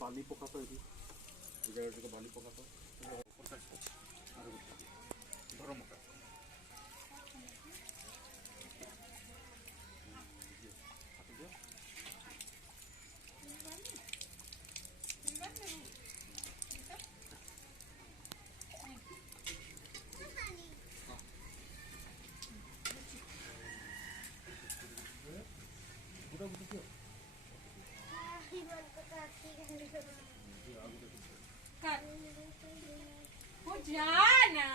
बाली पका तो बाली पका तो धर मका हो जाना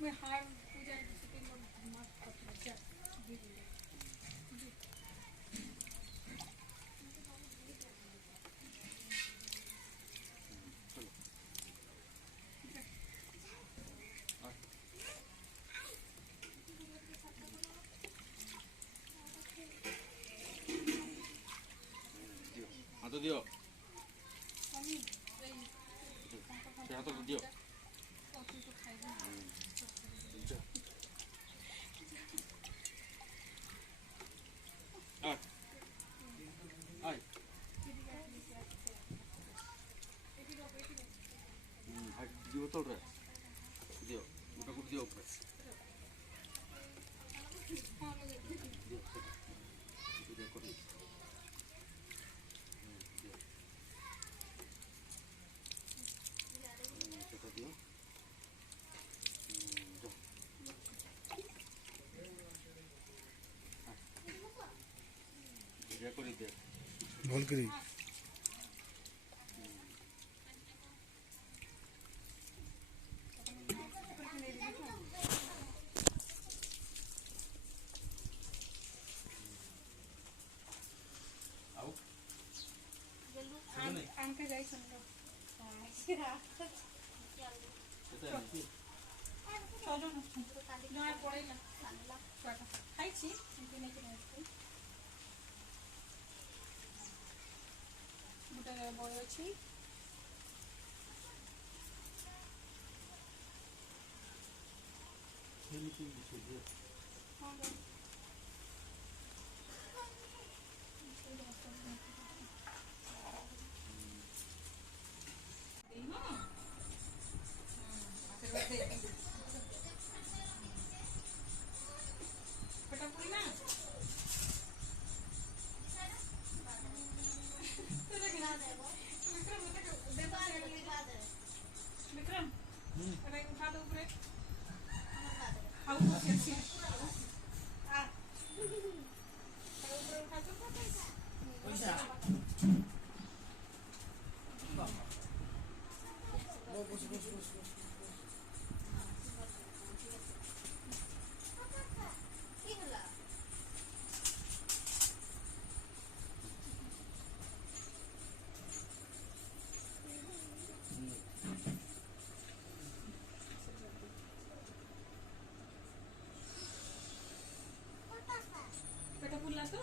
मैं हार पूजा हाथ दियो हाथ दियो दियो तो रे दियो उठा कुछ दियो ऊपर दियो दियो कर भल करी अंक जाई सुन लो चलो ना जहाँ पड़ेगा खाई छी गोटे बय अच्छी विक्रम उठा दो ऊपर खाओ कैसे आ ऊपर उठा दो पैसा पेट फुला तो